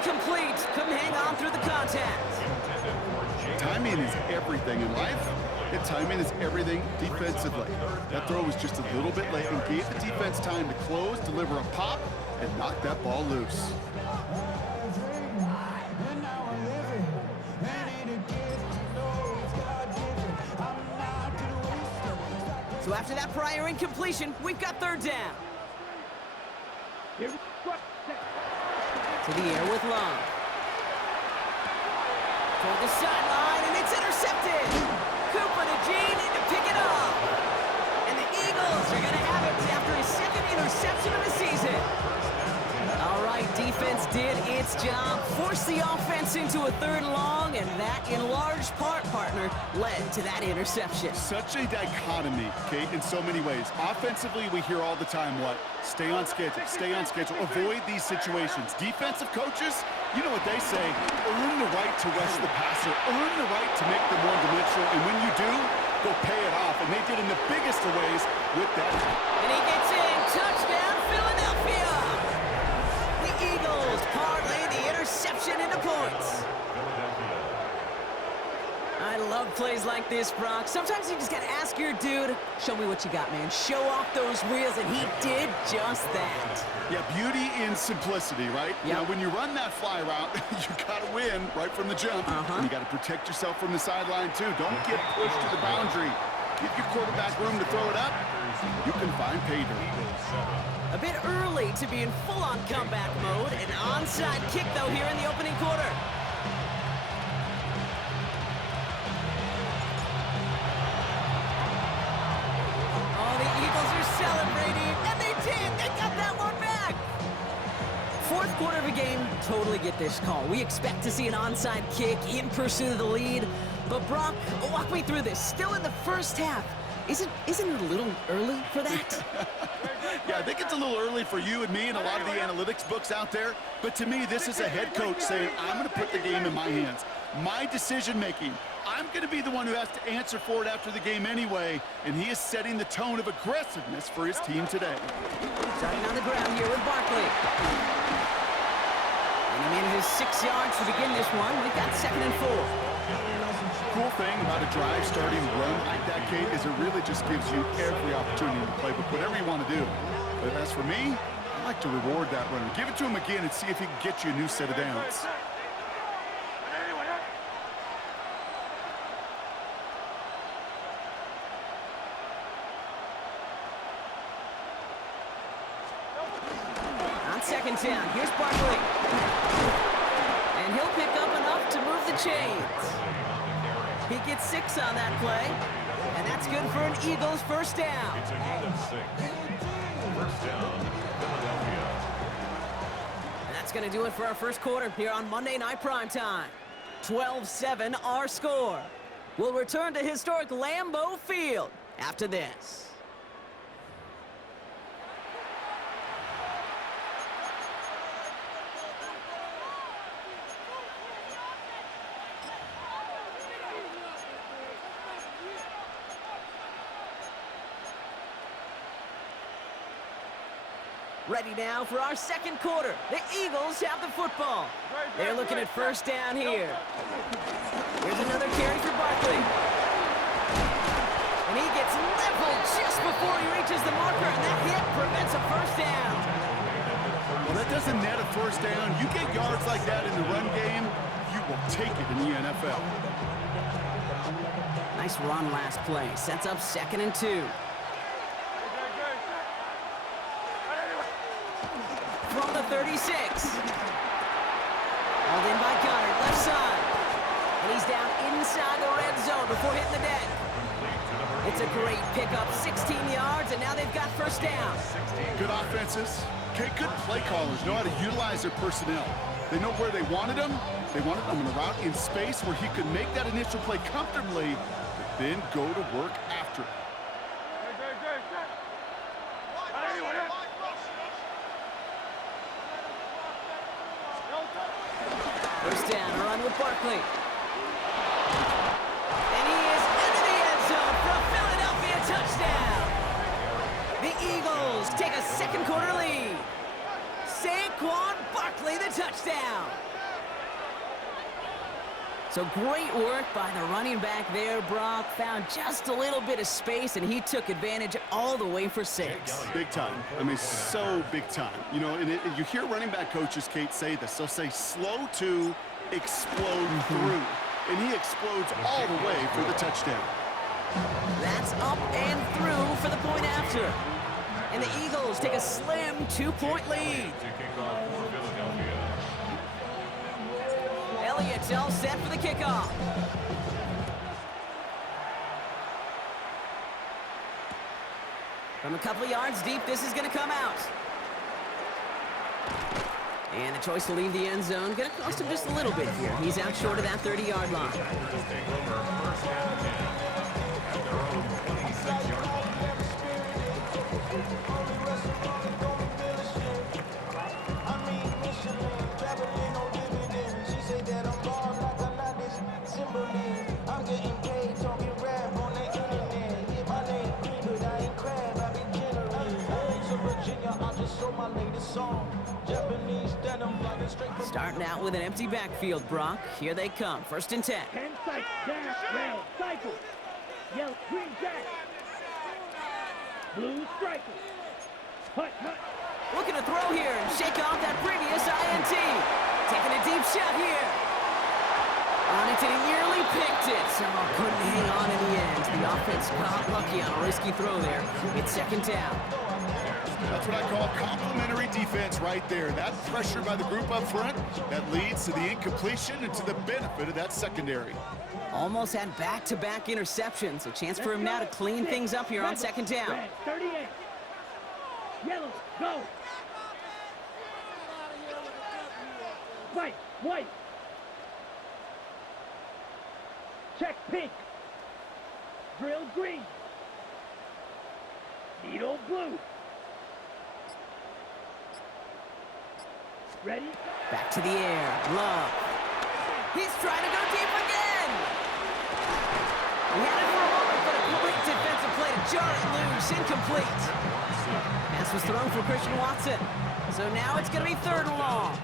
incomplete. Couldn't hang on through the contact. Timing is everything in life, and timing is everything defensively. That throw was just a little bit late and gave the defense time to close, deliver a pop, and knock that ball loose. So after that prior incompletion, we've got third down. To the air with Long. Toward the sideline, and it's intercepted. Cooper to Gene in to pick it up. And the Eagles are going to have it after his second interception of the season. All right, defense did its job, forced the offense into a third and long, and that, in large part, partner, led to that interception. Such a dichotomy, Kate, in so many ways. Offensively, we hear all the time what? Stay on schedule, avoid these situations. Defensive coaches, you know what they say, earn the right to rush the passer, earn the right to make them one-dimensional, and when you do, go pay it off. And they did in the biggest of ways with that. And he gets in, touchdown, Philadelphia! The Eagles parlay the interception into points. I love plays like this, Brock. Sometimes you just got to ask your dude, show me what you got, man. Show off those wheels, and he did just that. Yeah, beauty in simplicity, right? Yep. Now, when you run that fly route, you got to win right from the jump. And you got to protect yourself from the sideline, too. Don't get pushed to the boundary. Give your quarterback room to throw it up. You can find pay dirt. A bit early to be in full-on comeback mode. An onside kick, though, here in the opening quarter. Oh, the Eagles are celebrating, and they did. They got that one back. Fourth quarter of a game, totally get this call. We expect to see an onside kick in pursuit of the lead. But Brock, walk me through this. Still in the first half. Isn't it a little early for that? Yeah, I think it's a little early for you and me and a lot of the analytics books out there. But to me, this is a head coach saying, I'm going to put the game in my hands. My decision-making. I'm going to be the one who has to answer for it after the game anyway. And he is setting the tone of aggressiveness for his team today. Starting on the ground here with Barkley. And he manages 6 yards to begin this one. We've got 2nd and 4. Cool thing about a drive starting run like that, Kate, is it really just gives you every opportunity to play, but whatever you want to do. But as for me, I like to reward that runner. Give it to him again and see if he can get you a new set of downs. On 2nd down, here's Barkley. And he'll pick up enough to move the chains. He gets 6 on that play, and that's good for an Eagles first down. It's a gain of 6. First down, Philadelphia. And that's going to do it for our first quarter here on Monday Night Primetime. 12-7 our score. We'll return to historic Lambeau Field after this. Ready now for our second quarter. The Eagles have the football. They're looking at first down here. Here's another carry for Barkley. And he gets leveled just before he reaches the marker, and that hit prevents a first down. Well, that doesn't net a first down. You get yards like that in the run game, you will take it in the NFL. Nice run last play. Sets up 2nd and 2. From the 36. Hauled in by Goddard, left side. And he's down inside the red zone before hitting the deck. It's a great pickup, 16 yards, and now they've got first down. Good offenses. Okay, good play callers know how to utilize their personnel. They know where they wanted them. They wanted them in a route in space where he could make that initial play comfortably, but then go to work after it. First down, a run with Barkley. And he is into the end zone for a Philadelphia touchdown. The Eagles take a second quarter lead. Saquon Barkley, the touchdown. So great work by the running back there, Brock. Found just a little bit of space, and he took advantage all the way for 6. Big time. I mean, so big time. You know, and you hear running back coaches, Kate, say this. They'll say slow to explode through. And he explodes all the way for the touchdown. That's up and through for the point after. And the Eagles take a slim 2-point lead. Elliott's all set for the kickoff. From a couple of yards deep, this is going to come out. And the choice to leave the end zone going to cost him just a little bit here. He's out short of that 30-yard line. Starting out with an empty backfield, Brock. Here they come. 1st and 10. 10 cycle, dash, red, cycle. Yellow, green, dash. Blue, striker. Hut, hut. Looking to throw here and shake off that previous INT. Taking a deep shot here. On it, and he nearly picked it. So couldn't hang on in the end. The offense got lucky on a risky throw there. It's 2nd down. That's what I call complimentary defense right there. That pressure by the group up front, that leads to the incompletion and to the benefit of that secondary. Almost had back-to-back interceptions. A chance for him now to clean things up here on 2nd down. Red, 38. Yellow, go. White, white. Check pink. Drill green. Needle blue. Ready? Back to the air. Love. He's trying to go deep again. He had it for a moment, but a great defensive play to jar it loose. Incomplete. Pass was thrown for Christian Watson. So now it's going to be 3rd and long.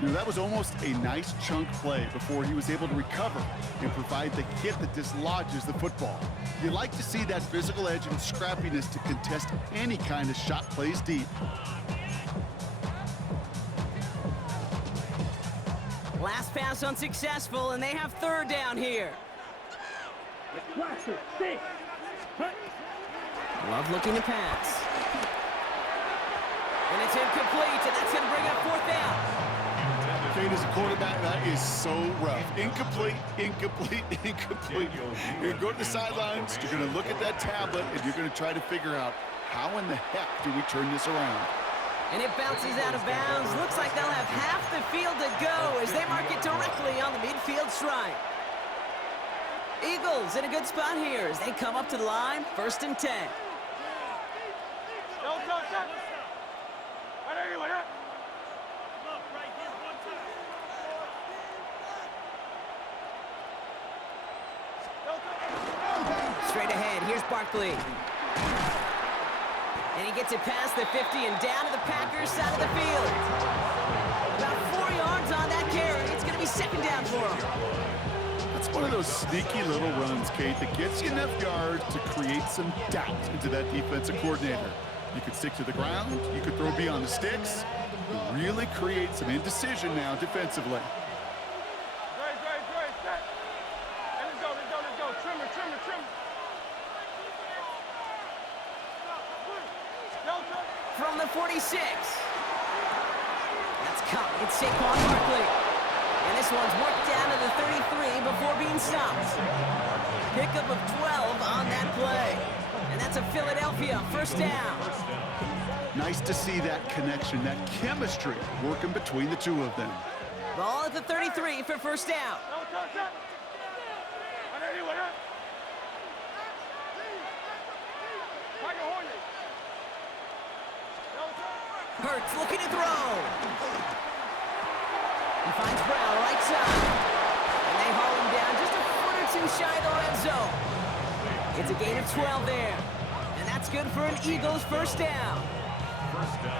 You know, that was almost a nice chunk play before he was able to recover and provide the hit that dislodges the football. You like to see that physical edge and scrappiness to contest any kind of shot plays deep. Last pass unsuccessful, and they have 3rd down here. Blaster, 6. Hut. Love looking to pass. And it's incomplete, and that's going to bring up 4th down. Kate, as a quarterback, that is so rough. Incomplete, incomplete, incomplete. You're going to go to the sidelines, you're going to look at that tablet, and you're going to try to figure out how in the heck do we turn this around. And it bounces out of bounds. Looks like they'll have half the field to go as they mark it directly on the midfield stripe. Eagles in a good spot here as they come up to the line. 1st and 10. Straight ahead, here's Barkley. And he gets it past the 50 and down to the Packers side of the field. About 4 yards on that carry. It's going to be 2nd down for him. That's one of those sneaky little runs, Kate, that gets you enough yards to create some doubt into that defensive coordinator. You could stick to the ground. You could throw beyond the sticks. You really create some indecision now defensively. From the 46. That's caught. It's Saquon Barkley. And this one's worked down to the 33 before being stopped. Pickup of 12 on that play. And that's a Philadelphia 1st down. Nice to see that connection, that chemistry working between the two of them. Ball at the 33 for 1st down. Hurts looking to throw. He finds Brown right side. And they haul him down just a foot or 2 shy of the red zone. It's a gain of 12 there. And that's good for an Eagles 1st down.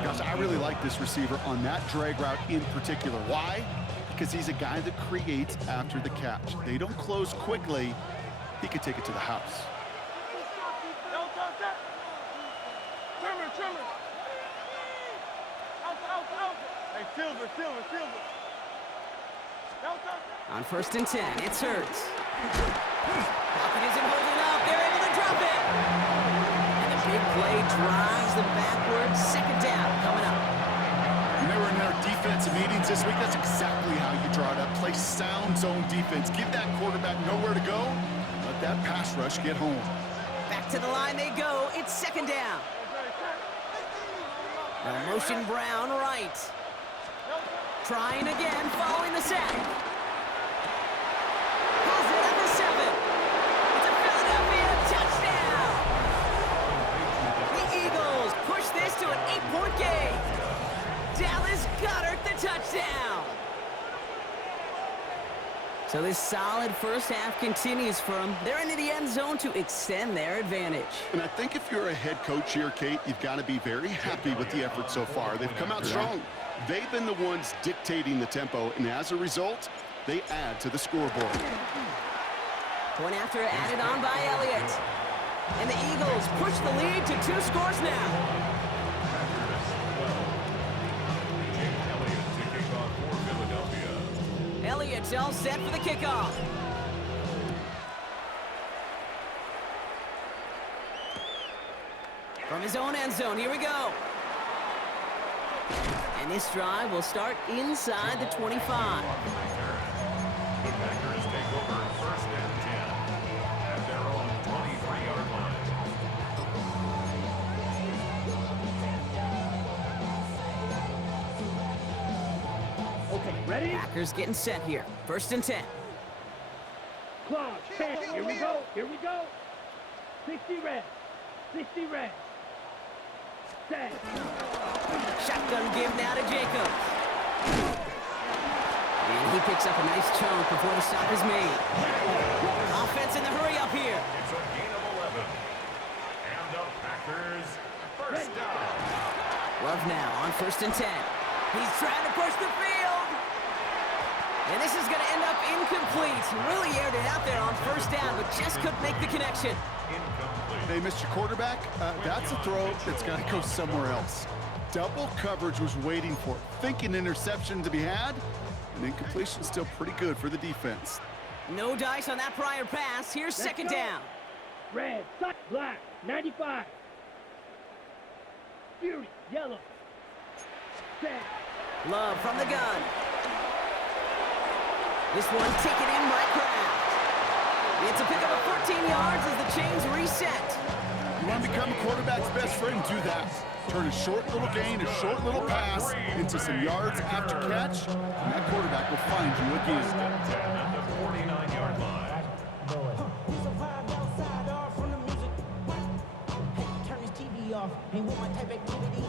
Gosh, I really like this receiver on that drag route in particular. Why? because he's a guy that creates after the catch. They don't close quickly. He could take it to the house. On 1st and 10, it's Hurts. Pocket isn't holding up. They're able to drop it. And the big play drives them backwards. 2nd down coming up. When they were in their defensive meetings this week, that's exactly how you draw it up. Play sound zone defense. Give that quarterback nowhere to go. Let that pass rush get home. Back to the line they go. It's 2nd down. Now motion Brown right. Trying again, following the sack. Pulls it at the 7. It's a Philadelphia touchdown. The Eagles push this to an 8-point game. Dallas Goedert the touchdown. So this solid first half continues for them. They're into the end zone to extend their advantage. And I think if you're a head coach here, Kate, you've got to be very happy with the effort so far. They've come out strong. They've been the ones dictating the tempo, and as a result, they add to the scoreboard. Point after added on by Elliott. And the Eagles push the lead to 2 scores now. Elliott's all set for the kickoff. From his own end zone, here we go. And this drive will start inside the 25. The Packers take over 1st and 10 at their own 23-yard line. Okay, ready? Packers getting set here. 1st and 10. Clock, 10. Here we go. Here we go. 60 red. 60 red. Set. Shotgun give now to Jacobs. And he picks up a nice chunk before the stop is made. Offense in the hurry up here. It's a gain of 11. And the Packers 1st down. Love now on 1st and 10. He's trying to push the field. And this is going to end up incomplete. Really aired it out there on 1st down, but just couldn't make the connection. Hey, Mr. Quarterback, that's a throw that's got to go somewhere else. Double coverage was waiting for it. Thinking interception to be had, and incompletion still pretty good for the defense. No dice on that prior pass. Here's 2nd down. Red, black, 95. Fury, yellow. Set. Love from the gun. This one taken in by Kraft. It's a pickup of 14 yards as the chains reset. You want to become a quarterback's best friend? Do that. Turn a short little gain, a short little pass into some yards after catch, and that quarterback will find you again. 10 at the 49-yard line.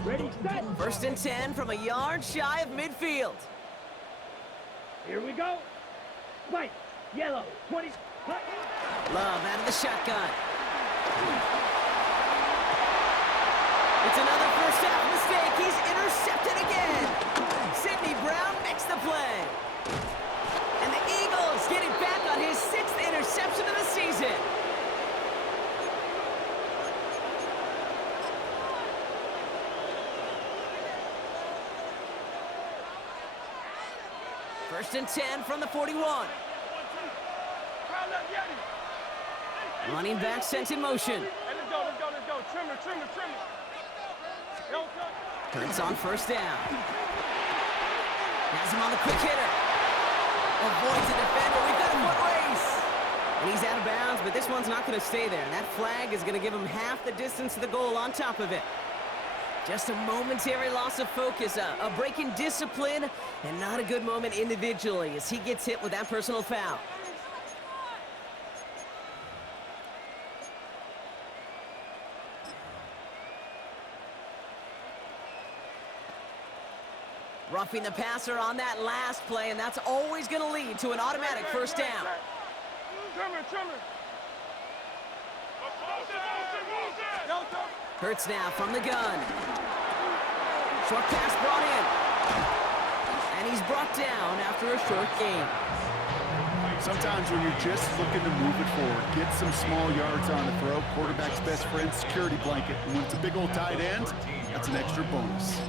Ready, set. 1st and 10 from a yard shy of midfield. Here we go. White, yellow, 20. Love out of the shotgun. It's another first half mistake. He's intercepted again. Sidney Brown makes the play. And the Eagles get it back on his 6th interception of the season. First and 10 from the 41. Running back sent in motion. Let's go. Trimmer. Turns on 1st down. Has him on the quick hitter. Avoids the defender. We've got a foot race. And he's out of bounds, but this one's not going to stay there. And that flag is going to give him half the distance to the goal on top of it. Just a momentary loss of focus, a break in discipline, and not a good moment individually as he gets hit with that personal foul. Roughing the passer on that last play, and that's always going to lead to an automatic 1st down. Hurts now from the gun. Short pass brought in. And he's brought brought down after a short game. Sometimes when you're just looking to move it forward, get some small yards on the throw, quarterback's best friend, security blanket. And when it's a big old tight end, that's an extra bonus.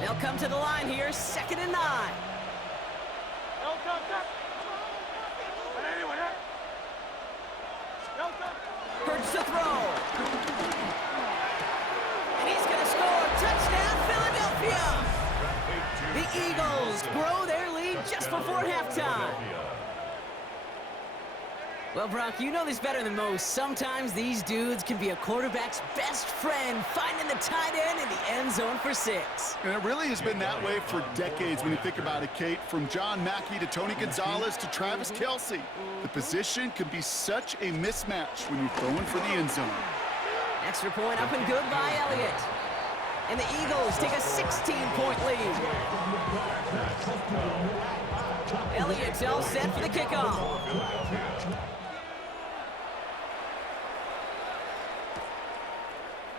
They'll come to the line here, 2nd and 9. Hurts to throw. And he's going to score. Touchdown, Philadelphia. The Eagles grow their lead just before halftime. Well, Brock, you know this better than most. Sometimes these dudes can be a quarterback's best friend, finding the tight end in the end zone for 6. And it really has been that way for decades when you think about it, Kate. From John Mackey to Tony Gonzalez to Travis Kelce. The position can be such a mismatch when you're throwing for the end zone. Extra point up and good by Elliott. And the Eagles take a 16-point lead. Elliott's all set for the kickoff.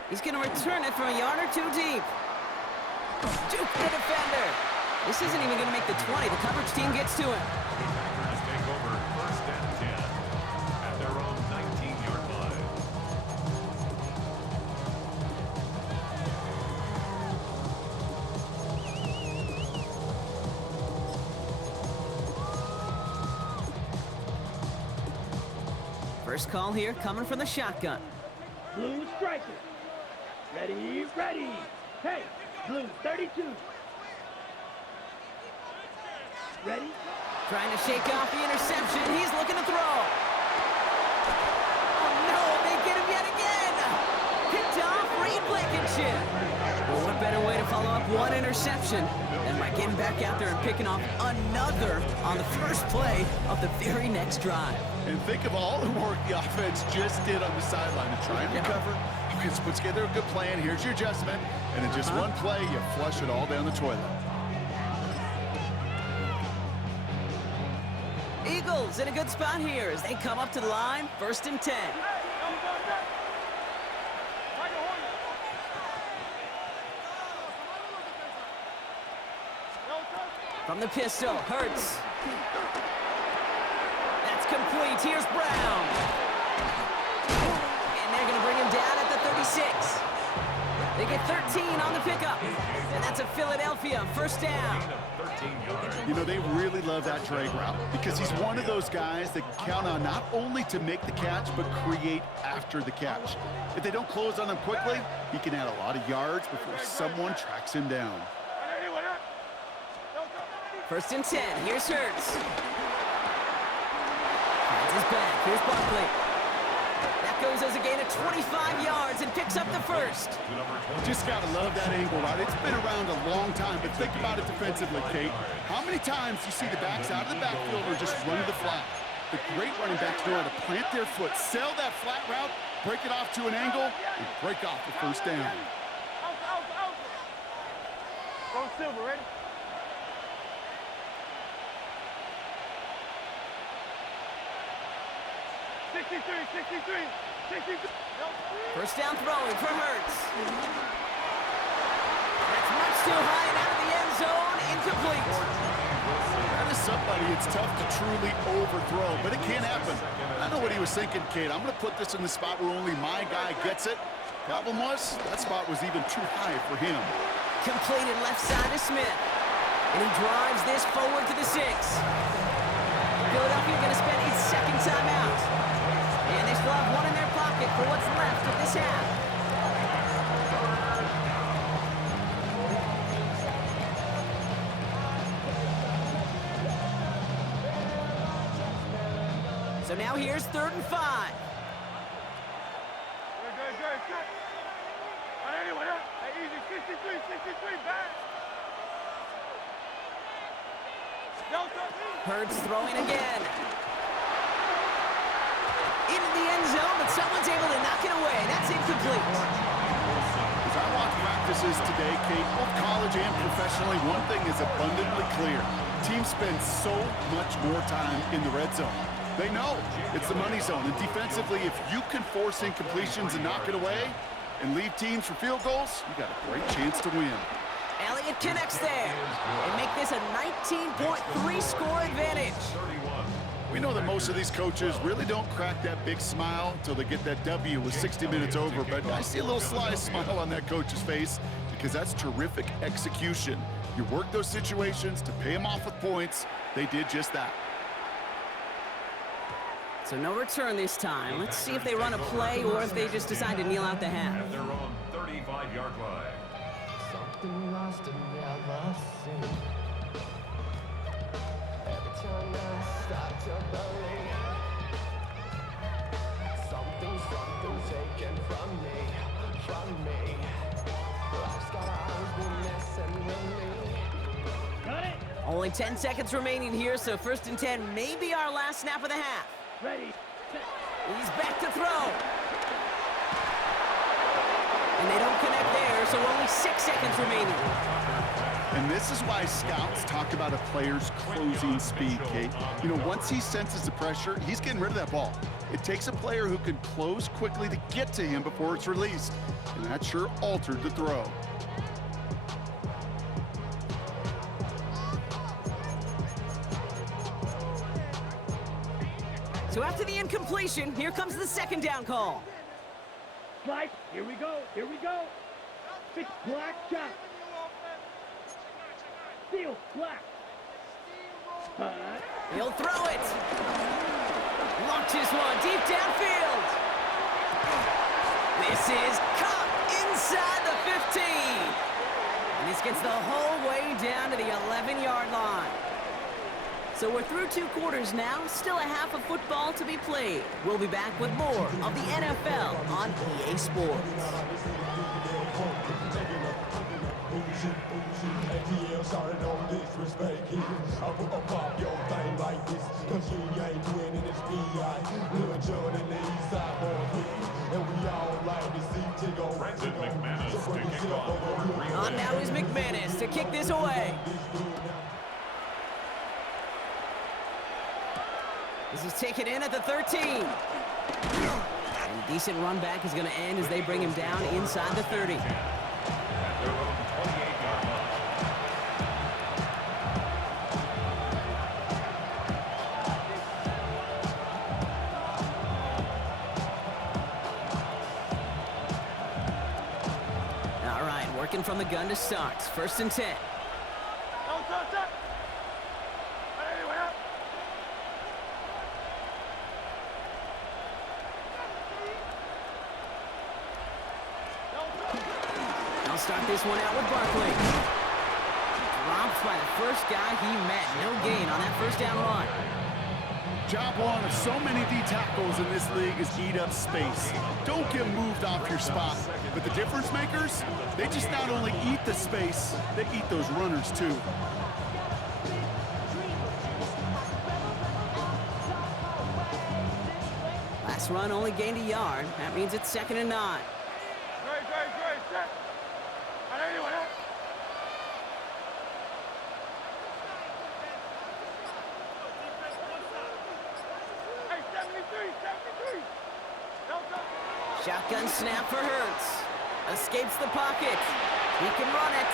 He's going to return it from a yard or 2 deep. Juke the defender. This isn't even going to make the 20. The coverage team gets to him. Packers take over 1st and 10 at their own 19-yard line. First call here coming from the shotgun. Blue striker. Ready, ready. Hey, blue 32. Ready? Trying to shake off the interception. He's looking to throw. Oh, no, they get him yet again. Picked off Reed Blankenship. Well, what better way to follow up one interception than by getting back out there and picking off another on the first play of the very next drive. And think of all the work the offense just did on the sideline to try and recover. You can put together a good plan. Here's your adjustment. And in just one play, you flush it all down the toilet. Eagles in a good spot here as they come up to the line, 1st and 10. From the pistol, Hurts. That's complete. Here's Brown. And they're going to bring him down at the 36. They get 13 on the pickup. And that's a Philadelphia 1st down. You know, they really love that drag route because he's one of those guys that count on not only to make the catch, but create after the catch. If they don't close on him quickly, he can add a lot of yards before someone tracks him down. 1st and 10. Here's Hurts. Finds his back. Here's Barkley. That goes as a gain of 25 yards and picks up the 1st. Just got to love that angle, right? It's been around a long time, but think about it defensively, Kate. How many times you see the backs out of the backfield or just run to the flat? The great running backs know how to plant their foot, sell that flat route, break it off to an angle, and break off the 1st down. Go Silver, ready? First down throwing for Hurts. That's much too high and out of the end zone. Incomplete. That is somebody it's tough to truly overthrow, but it can happen. I know what he was thinking, Kate. I'm going to put this in the spot where only my guy gets it. Problem was, that spot was even too high for him. Completed left side to Smith. And he drives this forward to the 6. Philadelphia going to spend its 2nd timeout. And they still have one in their pocket for what's left of this half. So now here's 3rd and 5. Good. Hey, easy, 63, back. Hurts throwing again. Into the end zone, but someone's able to knock it away. That's incomplete. As I watch practices today, Kate, both college and professionally, one thing is abundantly clear. Teams spend so much more time in the red zone. They know it's the money zone. And defensively, if you can force incompletions and knock it away, and leave teams for field goals, you got a great chance to win. Elliott connects there and make this a 19.3 score advantage. We know that most of these coaches really don't crack that big smile until they get that W with 60 minutes over, but I see a little sly smile on that coach's face because that's terrific execution. You work those situations to pay them off with points. They did just that. So no return this time. Let's see if they run a play or if they just decide to kneel out the half. At their own 35-yard line. Something lost and never seen. Every time I start to believe something taken from me. Life's gotta always be messing with me. Got it? Only 10 seconds remaining here, so 1st and 10 may be our last snap of the half. Ready. Set. He's back to throw. And they don't connect there, so only 6 seconds remaining. And this is why scouts talk about a player's closing speed, Kate. You know, once he senses the pressure, he's getting rid of that ball. It takes a player who can close quickly to get to him before it's released. And that sure altered the throw. So after the incompletion, here comes the 2nd down call. Slide. Here we go. Big black shot. Steal. Black. He'll throw it. Launches one deep downfield. This is caught inside the 15. And this gets the whole way down to the 11-yard line. So we're through 2 quarters now, still a half of football to be played. We'll be back with more of the NFL on EA Sports. On now is McManus to kick this away. This is taken in at the 13. And a decent run back is going to end as they bring him down inside the 30. At their own 28-yard line. All right, working from the gun to start. 1st and 10. Start this one out with Barkley. Dropped by the first guy he met. No gain on that 1st down run. Job one of so many D tackles in this league is eat up space. Don't get moved off your spot. But the difference makers, they just not only eat the space, they eat those runners too. Last run only gained a yard. That means it's 2nd and 9. Shotgun snap for Hurts. Escapes the pocket. He can run it.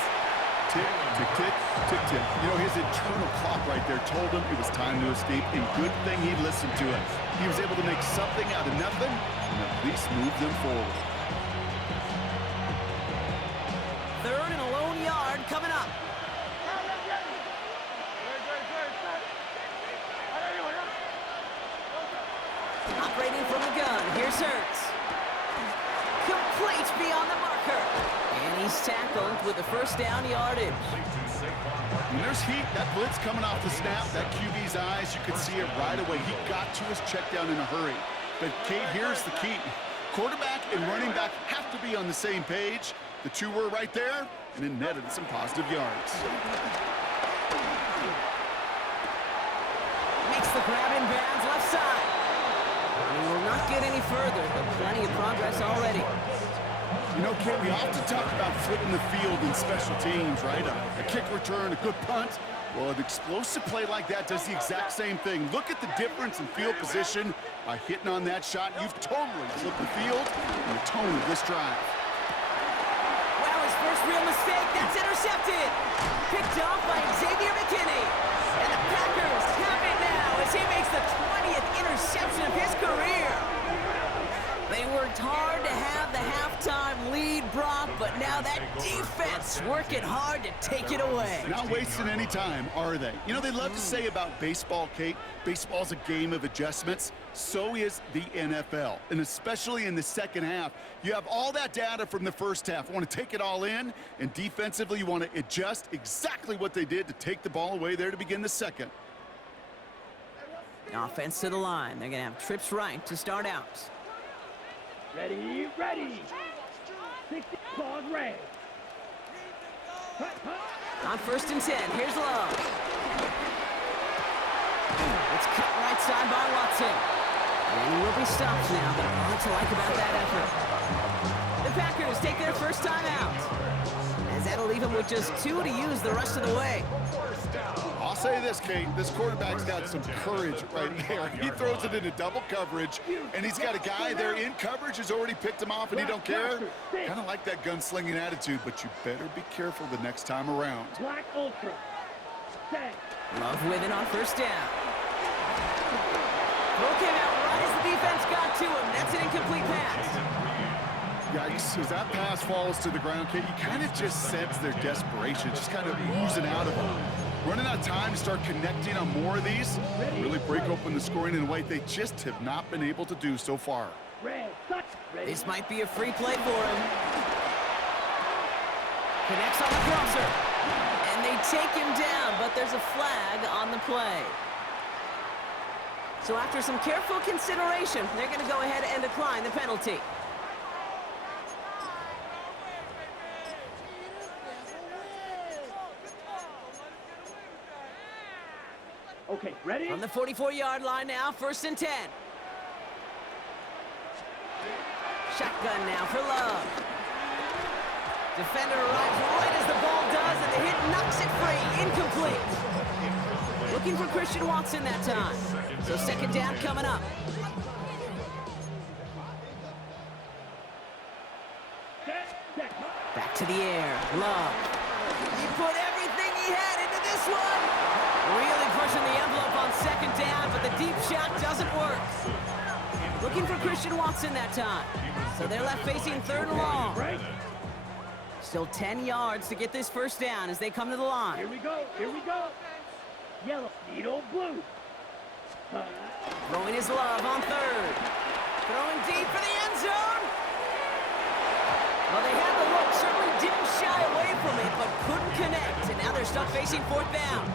Tick, tick, tick, tick, tick. You know, his internal clock right there told him it was time to escape, and good thing he listened to it. He was able to make something out of nothing and at least move them forward. 3rd and a lone yard coming up. Operating from the gun, here's Hurts. Complete beyond the marker. And he's tackled with the 1st down yardage. When there's heat, that blitz coming off the snap, that QB's eyes, you could see it right away. He got to his check down in a hurry. But Kate, here's the key. Quarterback and running back have to be on the same page. The 2 were right there, and it netted some positive yards. Makes the grab in bounds left side. And he will not get any further, but plenty of progress already. You know, Kate, we often talk about flipping the field in special teams, right? A kick return, a good punt. Well, an explosive play like that does the exact same thing. Look at the difference in field position. By hitting on that shot, you've totally flipped the field and the tone of this drive. intercepted. Picked off by Xavier McKinney. And the Packers have it now as he makes the 20th interception of his career. They worked hard to have the halftime lead, Brock, but now that defense working hard to take it away. Not wasting any time, are they? You know, they love to say about baseball, Kate, baseball's a game of adjustments. So is the NFL, and especially in the second half. You have all that data from the first half. You want to take it all in, and defensively you want to adjust exactly what they did to take the ball away there to begin the second. Offense to the line. They're going to have trips right to start out. Ready, ready. 60, pause, red. On 1st and 10, here's Love. It's cut right side by Watson. And he will be stopped now, but a lot to like about that effort. The Packers take their first time out, as that'll leave him with just 2 to use the rest of the way. I'll say this, Kate, this quarterback's got some courage right there. He throws it into double coverage, and he's got a guy there in coverage who's already picked him off, and he don't care. Kind of like that gunslinging attitude, but you better be careful the next time around. Black Ultra. Set. Love with it on 1st down. Throw came out right as the defense got to him. That's an incomplete pass. Yikes, as that pass falls to the ground, Kate, you kind of just sense their desperation, just kind of oozing out of them. Running out of time to start connecting on more of these, really break open the scoring in a way they just have not been able to do so far. This might be a free play for him. Connects on the crosser. And they take him down, but there's a flag on the play. So after some careful consideration, they're going to go ahead and decline the penalty. Okay, ready? On the 44-yard line now, 1st and 10. Shotgun now for Love. Defender arrives right as the ball does, and the hit knocks it free. Incomplete. Looking for Christian Watson that time. So 2nd down coming up. Back to the air. Love. He put everything he had into this one. Really pushing the envelope on 2nd down, but the deep shot doesn't work. Looking for Christian Watson that time. So they're left facing 3rd and long. Still 10 yards to get this 1st down as they come to the line. Here we go, here we go. Yellow, needle, blue. Throwing his Love on 3rd. Throwing deep for the end zone. Well, they had the look, certainly didn't shy away from it, but couldn't connect. And now they're stuck facing 4th down.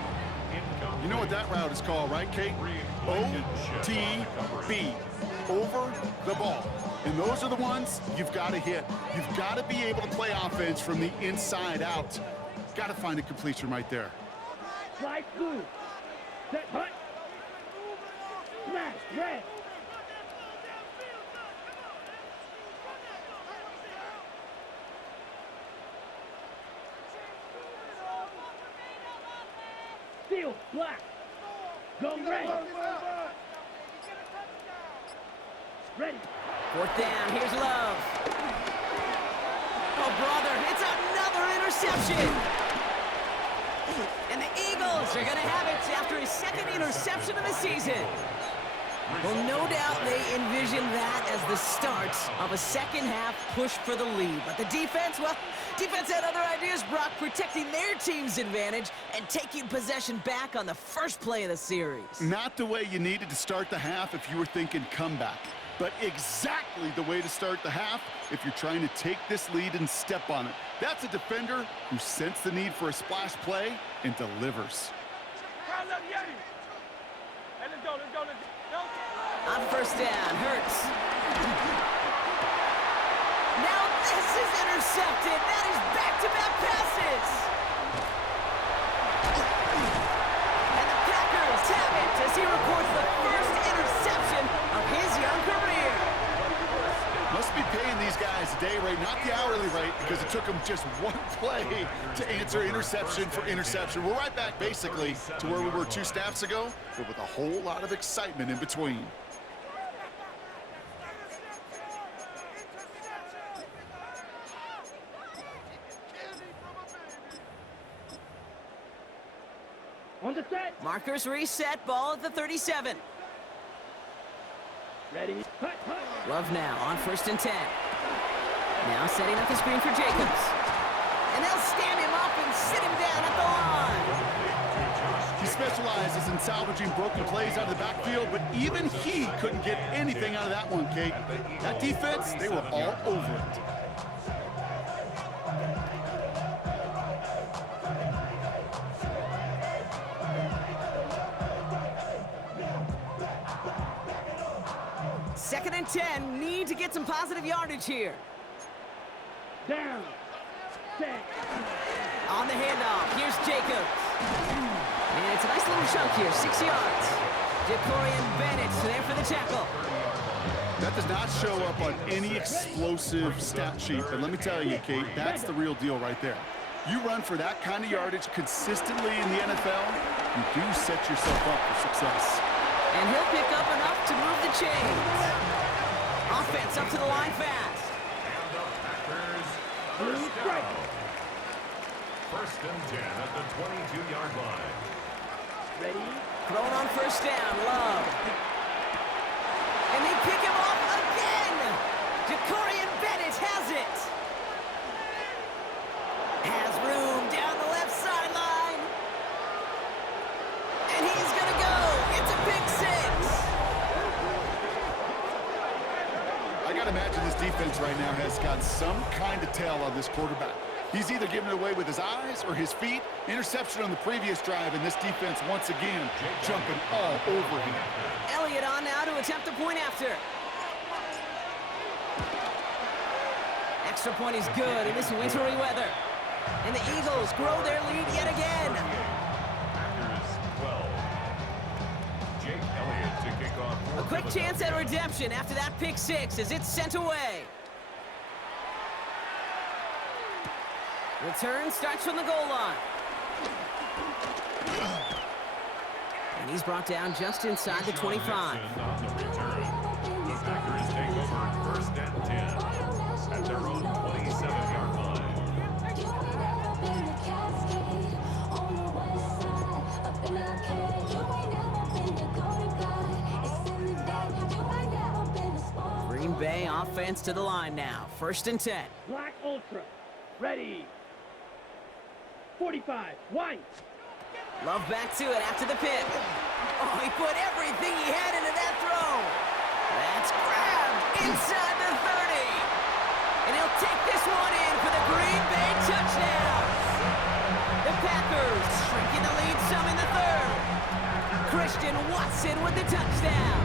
You know what that route is called, right, Kate? OTB, over the ball. And those are the ones you've got to hit. You've got to be able to play offense from the inside out. Got to find a completion right there. Slide blue. Set, hut. Smash, red. Steel, black. Go red. Ready. 4th down, here's Love. Oh, brother, it's another interception. And the Eagles are going to have it after his 2nd interception of the season. Well, no doubt they envision that as the start of a second-half push for the lead. But the defense, well, defense had other ideas, Brock, protecting their team's advantage and taking possession back on the first play of the series. Not the way you needed to start the half if you were thinking comeback, but exactly the way to start the half if you're trying to take this lead and step on it. That's a defender who sensed the need for a splash play and delivers. On 1st down, Hurts. Now this is intercepted. That is back-to-back passes. And the Packers have it as he records the first interception of his young career. Must be paying these guys a day rate, not the hourly rate, because it took them just one play to answer interception for interception. We're right back, basically, to where we were 2 snaps ago, but with a whole lot of excitement in between. On the set. Markers reset, ball at the 37. Ready. Hut, hut. Love now on 1st and 10. Now setting up the screen for Jacobs. And they'll stand him up and sit him down at the line. He specializes in salvaging broken plays out of the backfield, but even he couldn't get anything out of that one, Kate. That defense, they were all over it. Second and 10, need to get some positive yardage here. Down. Set. On the handoff, here's Jacobs. And it's a nice little chunk here, 6 yards. Jacorian Bennett there for the tackle. That does not show up on any explosive stat sheet, but let me tell you, Kate, that's the real deal right there. You run for that kind of yardage consistently in the NFL, you do set yourself up for success. And he'll pick up enough to move the chains. Offense up to the line fast. And the Packers first down. 1st and 10 at the 22-yard line. Ready. Throwing on 1st down, Love. And they pick him off again. Jacorian Bennett has it. Has room down the left sideline. And he's going to go. It's a pick 6. I got to imagine this defense right now has got some kind of tell on this quarterback. He's either giving it away with his eyes or his feet. Interception on the previous drive, and this defense once again jumping all over him. Elliott on now to attempt the point after. Extra point is good in this wintry weather. And the Eagles grow their lead yet again. Packers 12. Jake Elliott to kick off. A quick chance at redemption after that pick 6 as it's sent away. Return starts from the goal line. And he's brought down just inside the 25. On the return, the Packers take over 1st and 10 at their own 27-yard line. Green Bay offense to the line now. 1st and 10. Black Ultra. Ready. 45. White. Love back to it after the pick. Oh, he put everything he had into that throw. That's grabbed inside the 30. And he'll take this one in for the Green Bay touchdown. The Packers shrinking the lead some in the 3rd. Christian Watson with the touchdown.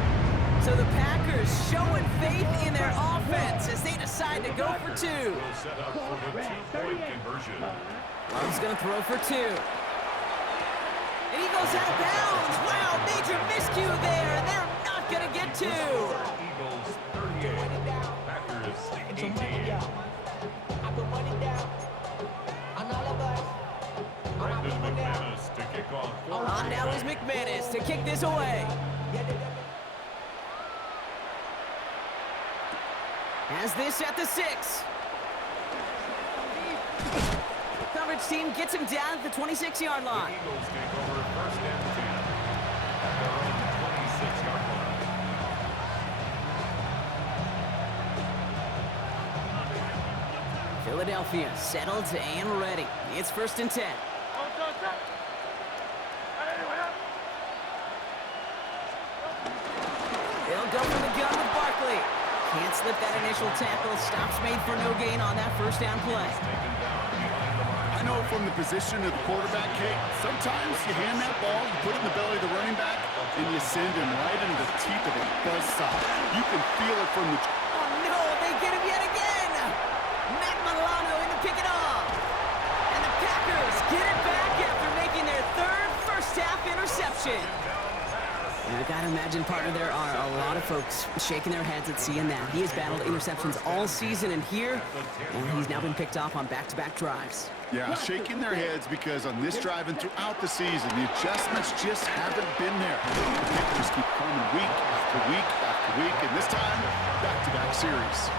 So the Packers showing faith in their offense as they decide to go for 2. Will set up for the 2-point conversion. Love's going to throw for 2. And he goes out of bounds. Wow, major miscue there, and they're not going to get 2. Eagles 38, Packers 18. Brandon McManus to kick off. On now is McManus to kick this away. Has this at the 6. Coverage team gets him down at the 26-yard line. Eagles take over 1st and 10 at their own 26-yard line. Philadelphia settled and ready. It's 1st and 10. They'll go for the gun with Barkley. Can't slip that initial tackle. Stops made for no gain on that 1st down play. Taken down behind the line. I know from the position of the quarterback, Kate, sometimes you hand that ball, you put it in the belly of the running back, and you send him right into the teeth of a buzzsaw. You can feel it from the... Oh, no, they get him yet again. Matt Milano in to pick it off. And the Packers get it back after making their 3rd first-half interception. You've got to imagine, partner, there are a lot of folks shaking their heads at seeing that. He has battled interceptions all season, and here, well, he's now been picked off on back-to-back drives. Yeah, shaking their heads because on this drive and throughout the season, the adjustments just haven't been there. The pictures keep coming week after week after week, and this time, back-to-back series.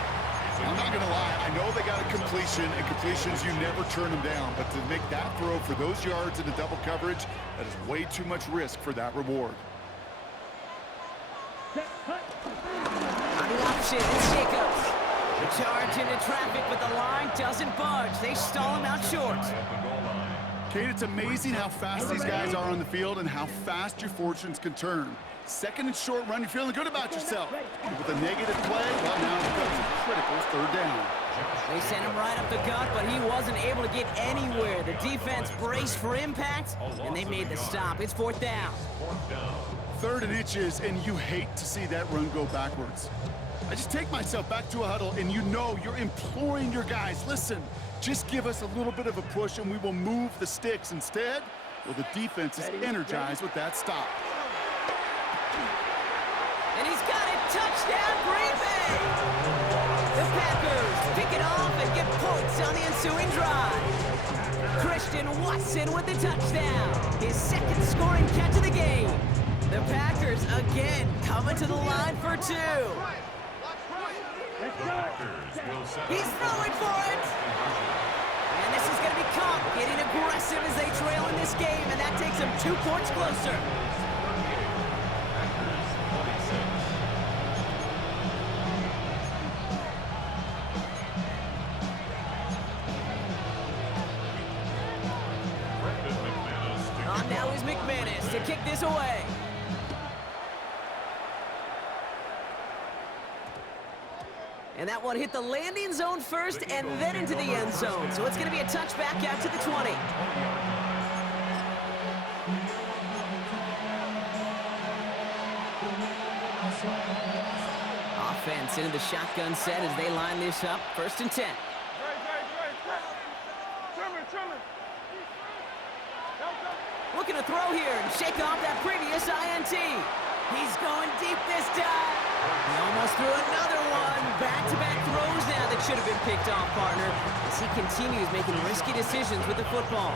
I'm not going to lie. I know they got a completion, and completions, you never turn them down. But to make that throw for those yards in the double coverage, that is way too much risk for that reward. On the option, it's Jacobs. The charge into traffic, but the line doesn't budge. They stall him out short. Kate, it's amazing how fast these guys are on the field and how fast your fortunes can turn. Second and short run, you're feeling good about yourself. With a negative play, well, now it becomes a critical third down. They sent him right up the gut, but he wasn't able to get anywhere. The defense braced for impact, and they made the stop. It's fourth down. Third and inches, and you hate to see that run go backwards. I just take myself back to a huddle, and you know you're imploring your guys, listen, just give us a little bit of a push, and we will move the sticks. Instead, well, the defense is energized with that stop. And he's got it. Touchdown, Green Bay! The Packers pick it off and get points on the ensuing drive. Christian Watson with the touchdown. His second scoring catch of the game. The Packers again coming to the line for two. He's throwing for it. And this is going to be Cobb getting aggressive as they trail in this game, and that takes them 2 points closer. On now is McManus to kick this away. And that one hit the landing zone first and then into the end zone. So it's going to be a touchback out to the 20. Offense into the shotgun set as they line this up. First and 10. Looking to throw here and shake off that previous INT. He's going deep this time. He almost threw another one. Back-to-back throws now that should have been picked off, partner, as he continues making risky decisions with the football.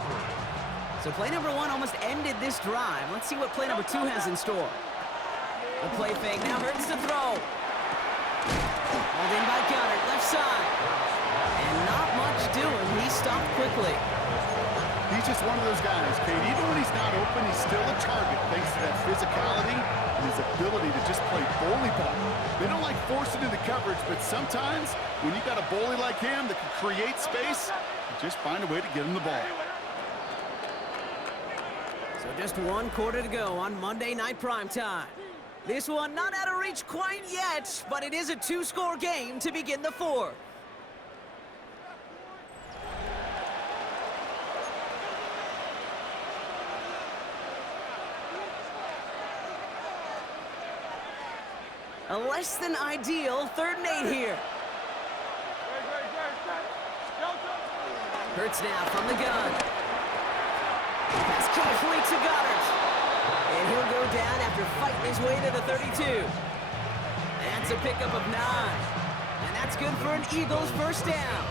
So play number one almost ended this drive. Let's see what play number two has in store. The play fake now hurts to throw. Hauled in by Goddard, left side. And not much doing. He stopped quickly. He's just one of those guys, Kate. Even when he's not open, he's still a target thanks to that physicality and his ability to just play bully ball. They don't like forcing into coverage, but sometimes when you got a bully like him that can create space, you just find a way to get him the ball. So just 1 quarter to go on Monday Night Primetime. This one not out of reach quite yet, but it is a 2-score game to begin the fourth. A less than ideal 3rd and 8 here. Hurts now from the gun. Pass complete to Goddard. And he'll go down after fighting his way to the 32. That's a pickup of 9. And that's good for an Eagles first down.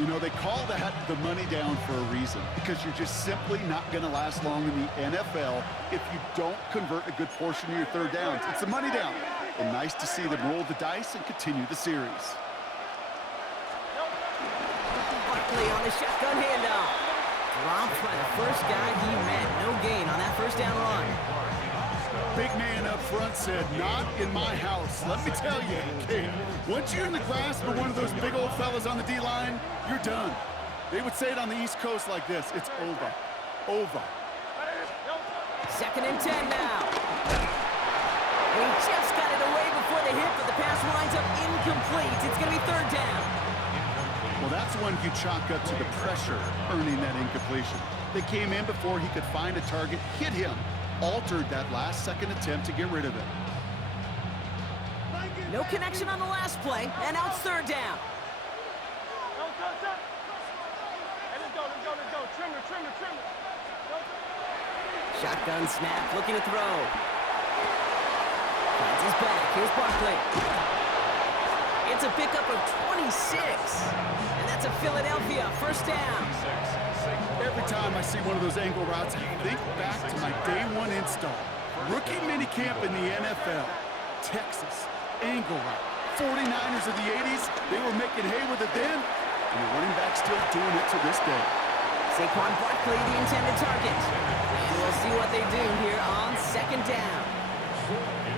You know, they call that the money down for a reason, because you're just simply not going to last long in the NFL if you don't convert a good portion of your 3rd downs. It's the money down. And nice to see them roll the dice and continue the series. Barkley on the shotgun handoff. Dropped by the first guy he met. No gain on that first down run. Big man up front said, not in my house. Let me tell you, Kate, once you're in the grasp of one of those big old fellas on the D-line, you're done. They would say it on the East Coast like this, it's over. Over. 2nd and 10 now. And he just got it away before the hit, but the pass winds up incomplete. It's going to be 3rd down. Well, that's one you chalk up to the pressure earning that incompletion. They came in before he could find a target, hit him, altered that last-second attempt to get rid of it. No connection on the last play, and now it's 3rd down. Shotgun snap, looking to throw. Finds his back. Here's Barkley. It's a pickup of 26. And that's a Philadelphia first down. Every time I see one of those angle routes, I think back to my day 1 install. Rookie minicamp in the NFL. Texas, angle route, 49ers of the 80s, they were making hay with it then, and the running back's still doing it to this day. Saquon Barkley, the intended target. And we'll see what they do here on second down.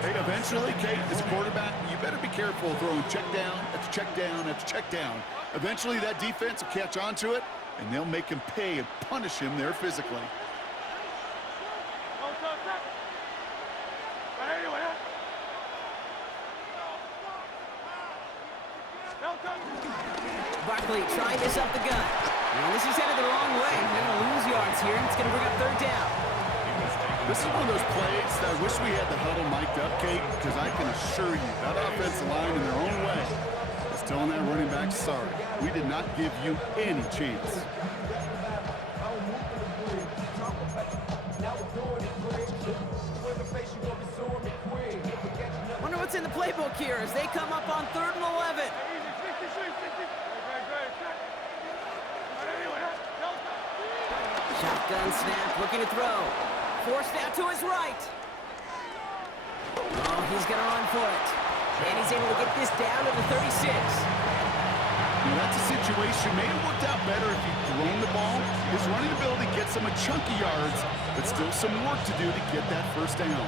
Hey, eventually, Kate, as a quarterback, you better be careful throwing check down after check down after check down. Eventually, that defense will catch on to it, and they'll make him pay and punish him there physically. Barkley trying this up the gut. And this is headed the wrong way. They're going to lose yards here. It's going to bring up third down. This is one of those plays that I wish we had the huddle mic'd up, Kate, because I can assure you that offensive line in their own way is telling that running back, sorry, we did not give you any chance. Wonder what's in the playbook here as they come up on 3rd and 11. Shotgun snap, looking to throw. Forced out to his right. Oh, he's going to run for it. And he's able to get this down to the 36. That's a situation. May have worked out better if he'd thrown the ball. His running ability gets him a chunky yards, but still some work to do to get that first down.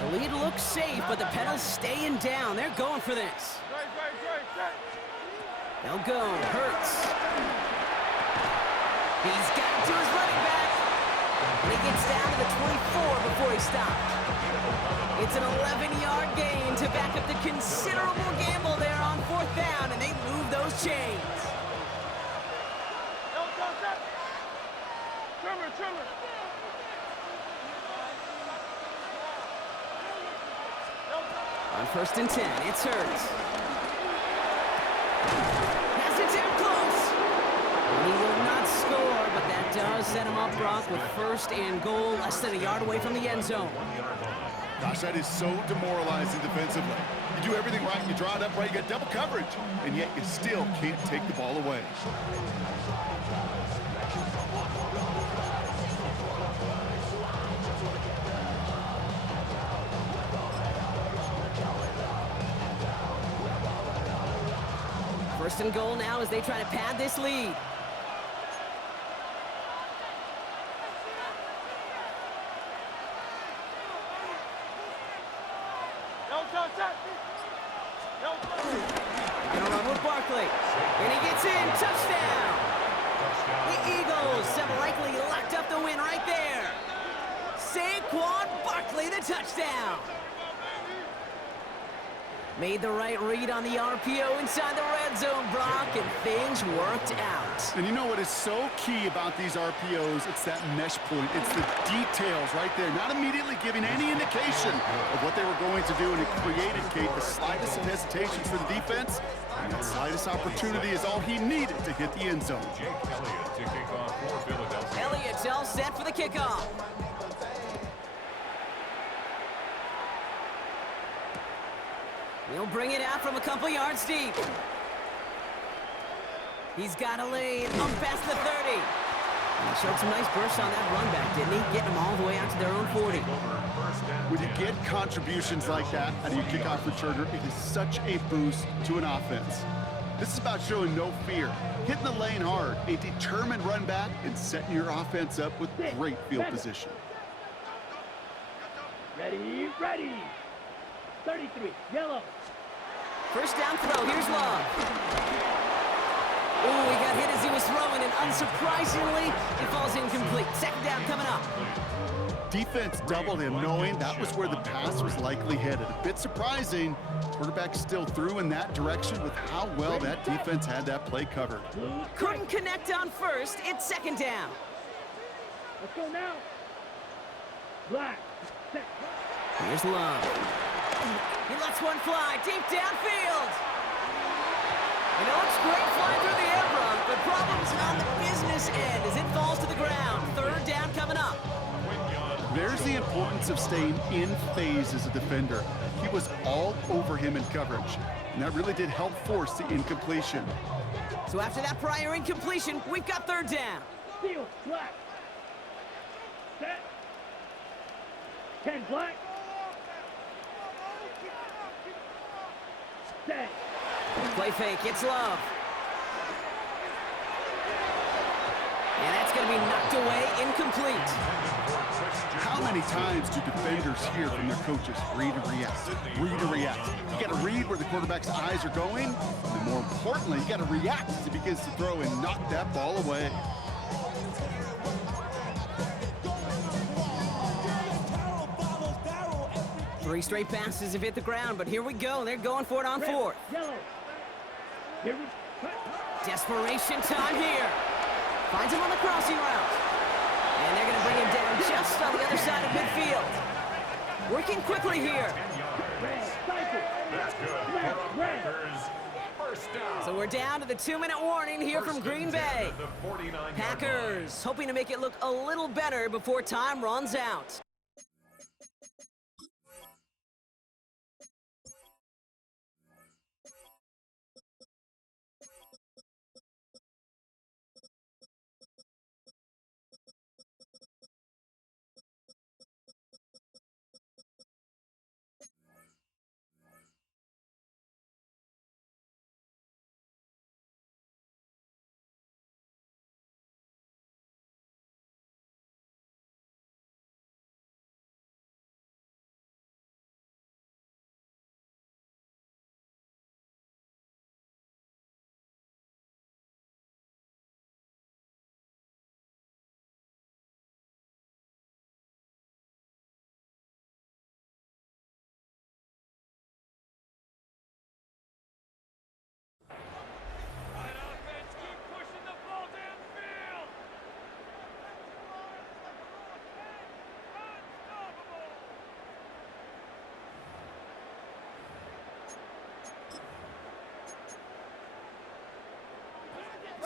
The lead looks safe, but the pedal's staying down. They're going for this. They'll go. Hurts. He's got it to his running back. And he gets down to the 24 before he stopped. It's an 11-yard gain to back up the considerable gamble there on 4th down, and they move those chains. On 1st and 10, it's Hurts. Pass it down close. And he will not score, but that does set him up, Brock, with 1st and goal, less than a yard away from the end zone. Gosh, that is so demoralizing defensively. You do everything right, you draw it up right, you get double coverage, and yet you still can't take the ball away. First and goal now as they try to pad this lead. Gonna run with Barkley. And he gets in. Touchdown! The Eagles have likely locked up the win right there. Saquon Barkley, the touchdown. Made the right read on the RPO inside the red zone, Brock, and things worked out. And you know what is so key about these RPOs? It's that mesh point. It's the details right there. Not immediately giving any indication of what they were going to do, and it created, Kate, the slightest of hesitations for the defense. And that slightest opportunity is all he needed to hit the end zone. Jake Elliott to kick off for Philadelphia. Elliott's all set for the kickoff. He'll bring it out from a couple yards deep. He's got a lane up past the 30. And he showed some nice bursts on that run back, didn't he? Getting them all the way out to their own 40. When you get contributions like that out of your kickoff returner, it is such a boost to an offense. This is about showing no fear, hitting the lane hard, a determined run back, and setting your offense up with great field position. Ready, ready. 33, yellow. First down throw, here's Love. Ooh, he got hit as he was throwing, and unsurprisingly, it falls incomplete. Second down coming up. Defense doubled him, knowing that was where the pass was likely headed. A bit surprising, quarterback still threw in that direction with how well that defense had that play covered. Couldn't connect on first, it's second down. Let's go now. Black. Set. Here's Love. He lets one fly deep downfield. And it looks great flying through the air, Brock, but problems on the business end as it falls to the ground. Third down coming up. There's the importance of staying in phase as a defender. He was all over him in coverage, and that really did help force the incompletion. So after that prior incompletion, we've got third down. Field, black. Set. 10 black. Set. Play fake, it's Love. And that's going to be knocked away, incomplete. How many times do defenders hear from their coaches, read and react, read and react? You got to read where the quarterback's eyes are going, and more importantly, you got to react as he begins to throw and knock that ball away. Three straight passes have hit the ground, but here we go. They're going for it on fourth. Yellow. Here we Desperation time here. Finds him on the crossing route. And they're going to bring him down just on the other side of midfield. Working quickly here. That's good for the Packers. First down. So we're down to the 2-minute warning here from Green Bay. At the 49-yard Packers hoping to make it look a little better before time runs out.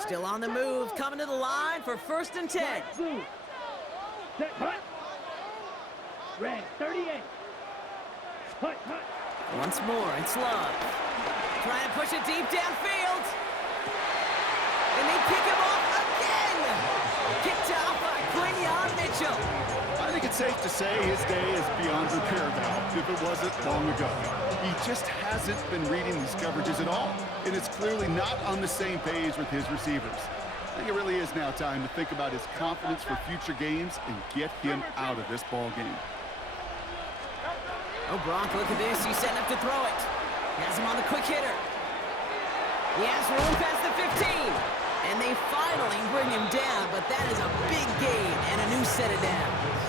Still on the move, coming to the line for 1st and 10. blue. Set, hut. Red, 38. Hut, hut. Once more, it's Love. Trying to push it deep downfield. And they pick him off again. Kicked off by Quinyon Mitchell. I think it's safe to say his day is beyond repair now, if it wasn't long ago. He just hasn't been reading these coverages at all, and it's clearly not on the same page with his receivers. I think it really is now time to think about his confidence for future games and get him out of this ball game. Oh, Brock, look at this. He's setting up to throw it. Has him on the quick hitter. He has room past the 15. And they finally bring him down, but that is a big gain and a new set of downs.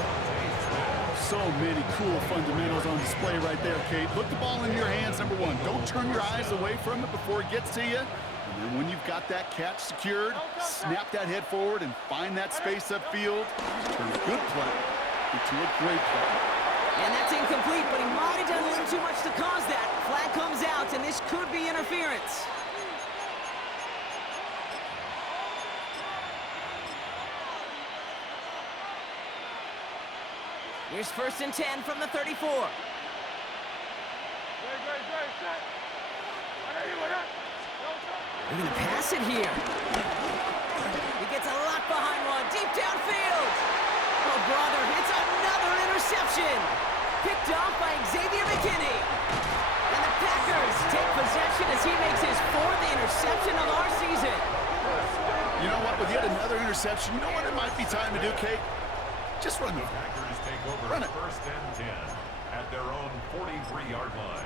So many cool fundamentals on display right there, Kate. Put the ball in your hands, number one. Don't turn your eyes away from it before it gets to you. And then when you've got that catch secured, snap that head forward and find that space upfield. Turn a good play into a great play. And that's incomplete, but he might have done a little too much to cause that. Flag comes out, and this could be interference. Here's 1st and 10 from the 34. They're going to pass it here. He gets a lot behind one, deep downfield. Oh, brother, it's another interception. Picked off by Xavier McKinney. And the Packers take possession as he makes his 4th interception of our season. You know what? With yet another interception, you know what it might be time to do, Kate? Just run the Packers take over Run it. 1st and 10 at their own 43-yard line.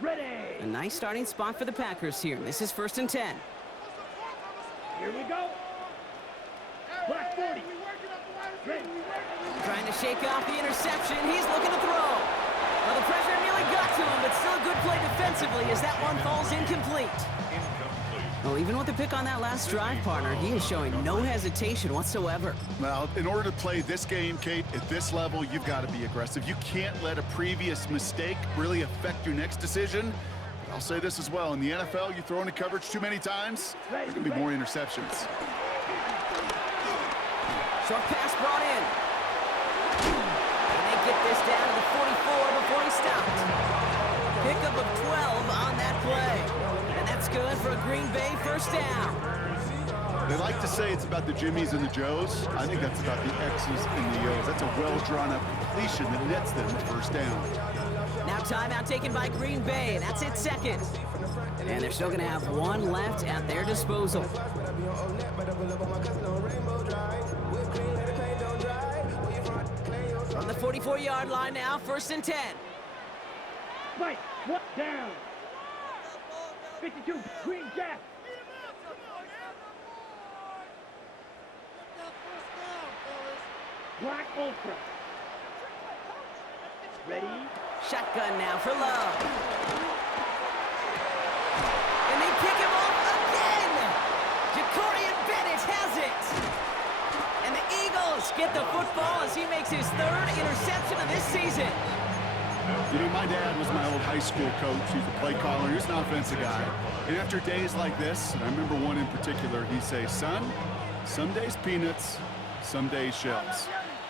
Ready. A nice starting spot for the Packers here. This is 1st and 10. Here we go. Black 40. Ready. Trying to shake off the interception. He's looking to throw. Well, the pressure nearly got to him, but still a good play defensively as that one falls incomplete. Well, even with the pick on that last drive, partner, he is showing no hesitation whatsoever. Well, in order to play this game, Kate, at this level, you've got to be aggressive. You can't let a previous mistake really affect your next decision. I'll say this as well. In the NFL, you throw into coverage too many times, there's going to be more interceptions. Short pass brought in. And they get this down to the 44 before he stopped. Pickup of 12 on that play. And that's good for a Green Bay first down. They like to say it's about the Jimmies and the Joes. I think that's about the X's and the O's. That's a well-drawn-up completion that nets them the first down. Now timeout taken by Green Bay, and that's it second. And they're still going to have one left at their disposal. From the 44-yard line now, 1st and 10. Right, what down? 52, Green Jack. Black Ultra. Ready? Shotgun now for Love. And they pick him off again. Jacorian Bennett has it. And the Eagles get the football as he makes his 3rd interception of this season. You know, my dad was my old high school coach. He's a play caller. He was an offensive guy. And after days like this, and I remember one in particular, he'd say, son, some days peanuts, some days shells.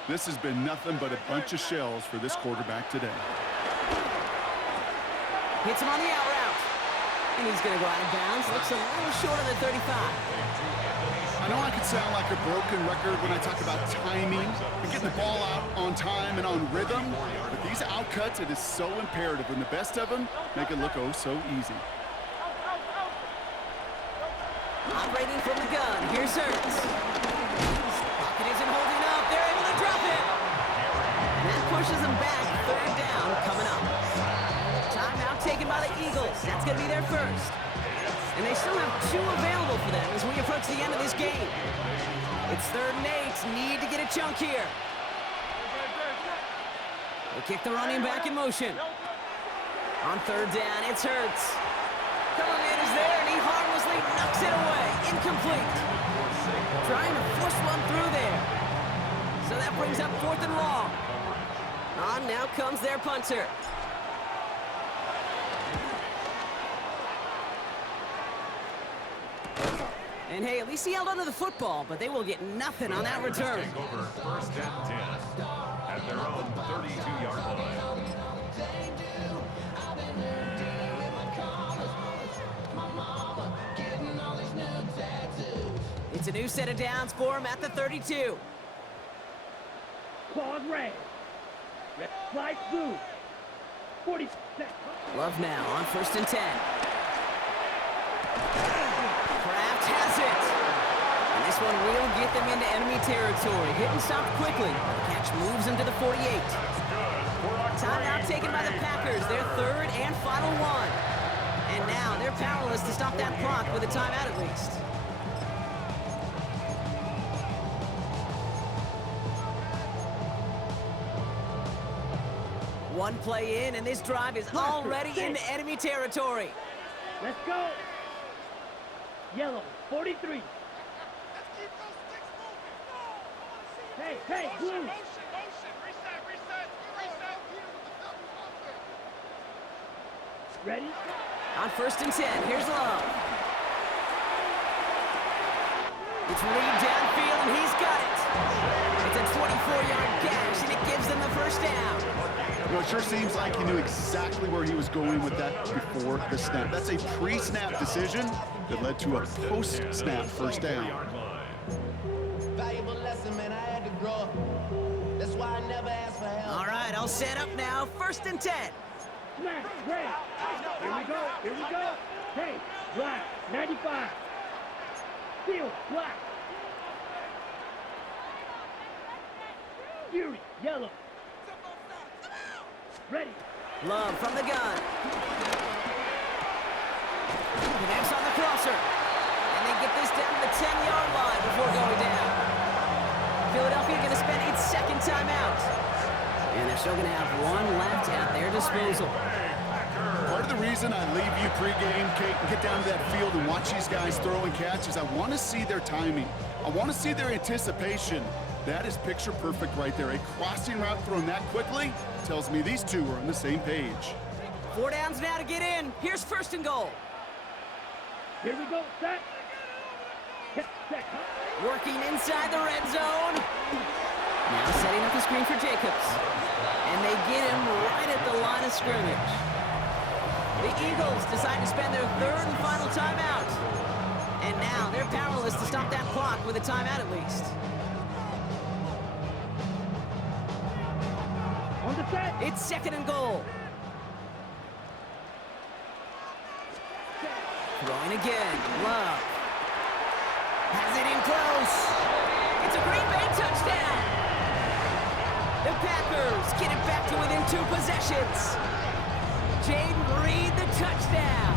This has been nothing but a bunch of shells for this quarterback today. Hits him on the out route. And he's going to go out of bounds. Looks a little short of the 35. I know I could sound like a broken record when I talk about timing and getting the ball out on time and on rhythm, but these outcuts, it is so imperative, and the best of them make it look oh so easy. Operating from the gun. Here's Hurts. Pocket isn't holding up. They're able to drop it. And that pushes them back. 3rd down coming up. Timeout taken by the Eagles. That's going to be their first. And they still have 2 available for them as we approach the end of this game. It's 3rd and 8. Need to get a chunk here. They kick the running back in motion. On 3rd down, it's Hurts. Coming in is there, and he harmlessly knocks it away. Incomplete. Trying to force one through there. So that brings up 4th and long. On now comes their punter. And hey, at least he held onto the football, but they will get nothing on that return. Take over 1st and 10 at their own 32-yard line. It's a new set of downs for him at the 32. Claws red. Red slide blue. 40. Love now on 1st and 10. Kraft has it. And this one will get them into enemy territory. Hit and stopped quickly. The catch moves him to the 48. Timeout taken by the Packers. Their 3rd and final one. And now they're powerless to stop that clock with a timeout at least. One play in, and this drive is already into enemy territory. Let's go. Yellow, 43. Hey, blue. Ready? On 1st and 10, here's Love. It's Reed downfield, and he's got it. It's a 24-yard gash, and it gives them the first down. You know, it sure seems like he knew exactly where he was going with that before the snap. That's a pre-snap decision that led to a post-snap first down. Valuable lesson, man. I had to grow up. That's why I never asked for help. All right, I'll set up now. 1st and 10. Smash, red. Here we go. Hey, black, 95. Field, black. Fury, yellow. Ready. Love from the gun. Connects on the crosser. And they get this down to the 10-yard line before going down. Philadelphia going to spend its 2nd timeout. And they're still going to have one left at their disposal. Part of the reason I leave you pregame, Kate, and get down to that field and watch these guys throw and catch is I want to see their timing. I want to see their anticipation. That is picture perfect right there. A crossing route thrown that quickly tells me these two are on the same page. 4 downs now to get in. Here's first and goal. Here we go, set. Set. Working inside the red zone. Now setting up the screen for Jacobs. And they get him right at the line of scrimmage. The Eagles decide to spend their third and final timeout. And now they're powerless to stop that clock with a timeout at least. On the set. It's second and goal. Throwing again. Love. Has it in close. It's a Green Bay touchdown. The Packers get it back to within 2 possessions. Jaden Reed, the touchdown.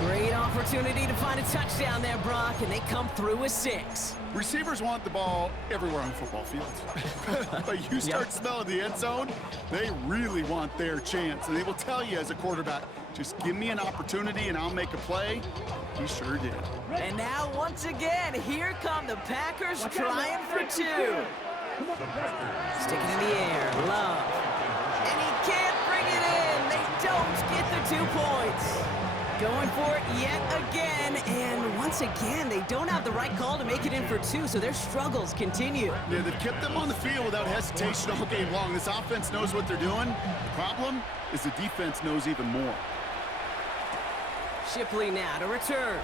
Great opportunity to find a touchdown there, Brock, and they come through with 6. Receivers want the ball everywhere on football fields. But you start smelling the end zone, they really want their chance. And they will tell you as a quarterback, just give me an opportunity and I'll make a play. He sure did. And now, once again, here come the Packers trying for 2. Sticking in the air, Love. And he can't bring it in. They don't get the 2 points. Going for it yet again, and once again, they don't have the right call to make it in for 2, so their struggles continue. Yeah, they've kept them on the field without hesitation all game long. This offense knows what they're doing. The problem is the defense knows even more. Shipley now to return.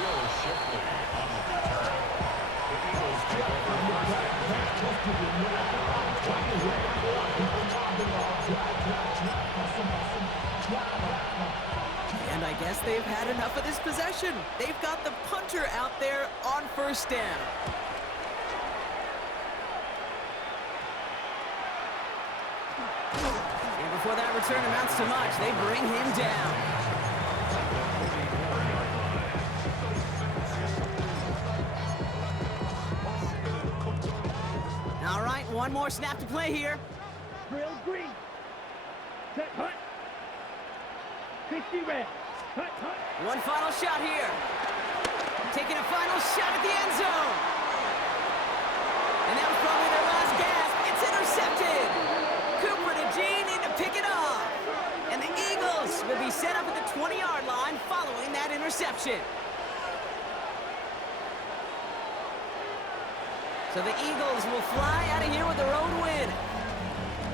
Will Shipley on the return. The Eagles take over first And I guess they've had enough of this possession. They've got the punter out there on first down. And before that return amounts to much, they bring him down. All right, one more snap to play here. Drill green. Set, hut. 60 red. Hut. One final shot here. Taking a final shot at the end zone. And that was probably their last gasp. It's intercepted. Cooper to Gene in to pick it off. And the Eagles will be set up at the 20-yard line following that interception. So the Eagles will fly out of here with their own win.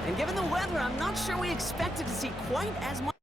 And given the weather, I'm not sure we expected to see quite as much.